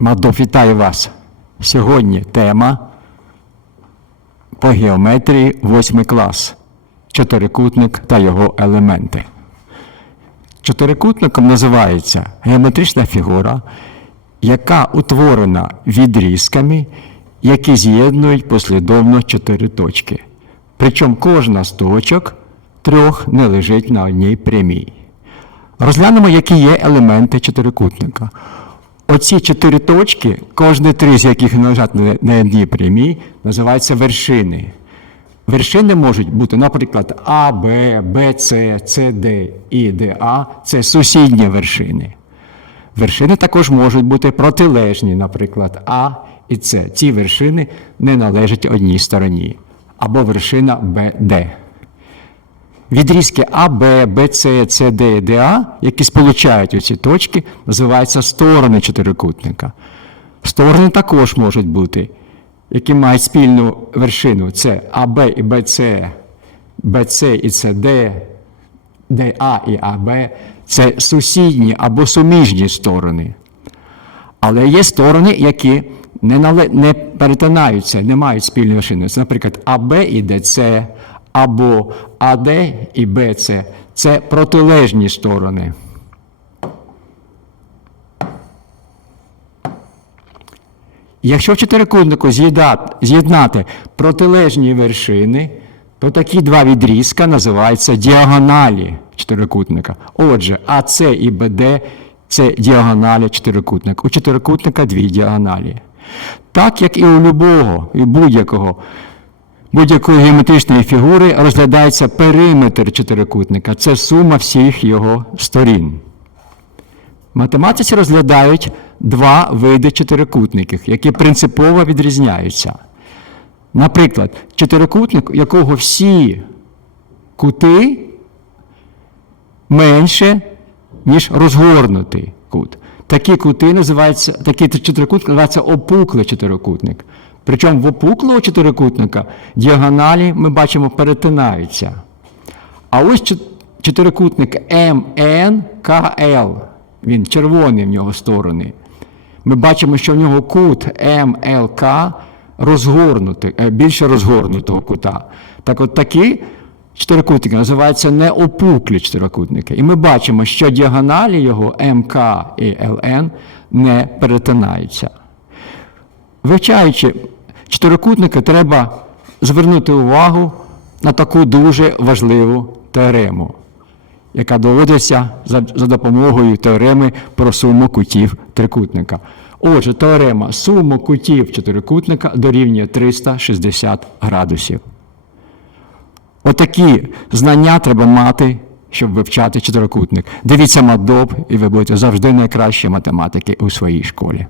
Мадов, вітаю вас. Сьогодні тема по геометрії 8 клас. Чотирикутник та його елементи. Чотирикутником називається геометрична фігура, яка утворена відрізками, які з'єднують послідовно чотири точки. Причому кожна з точок трьох не лежить на одній прямій. Розглянемо, які є елементи чотирикутника. Оці чотири точки, кожні три з яких лежать на- одній прямій, називаються вершини. Вершини можуть бути, наприклад, А, Б, Б, С, С, Д і ДА це сусідні вершини. Вершини також можуть бути протилежні, наприклад, А і С. Ці вершини не належать одній стороні. Або вершина БД. Відрізки А, Б, Б, С, С, Д і ДА, які сполучають оці точки, називаються сторони чотирикутника. Сторони також можуть бути, які мають спільну вершину. Це АБ і БЦ, БЦ і СД, ДА і АБ. Це сусідні або суміжні сторони. Але є сторони, які не, нале... не перетинаються, не мають спільної вершини. Це, наприклад, АБ і ДЦ, або АД і БЦ. Це протилежні сторони. Якщо в чотирикутнику з'єднати, протилежні вершини, то такі два відрізка називаються діагоналі чотирикутника. Отже, АС і БД це діагоналі чотирикутника. У чотирикутника дві діагоналі. Так як і у любого, і будь-якого будь-якої геометричної фігури розглядається периметр чотирикутника. Це сума всіх його сторін. Математиці розглядають два види чотирикутників, які принципово відрізняються. Наприклад, чотирикутник, у якого всі кути менше, ніж розгорнутий кут. Такі кути називаються, такий чотирикутник називається опуклий чотирикутник. Причому в опуклого чотирикутника діагоналі ми бачимо перетинаються. А ось чот- чотирикутник МНКЛ, він червоний в нього сторони. Ми бачимо, що в нього кут МЛК розгорнутий, е, більше розгорнутого кута. Так от такі чотирикутники називаються неопуклі чотирикутники. І ми бачимо, що діагоналі його МК і ЛН не перетинаються. Вивчаючи чотирикутники, треба звернути увагу на таку дуже важливу теорему, яка доводиться за, за допомогою теореми про суму кутів трикутника. Отже, теорема сума кутів чотирикутника дорівнює 360 градусів. Отакі знання треба мати, щоб вивчати чотирикутник. Дивіться мадоб, і ви будете завжди найкращі математики у своїй школі.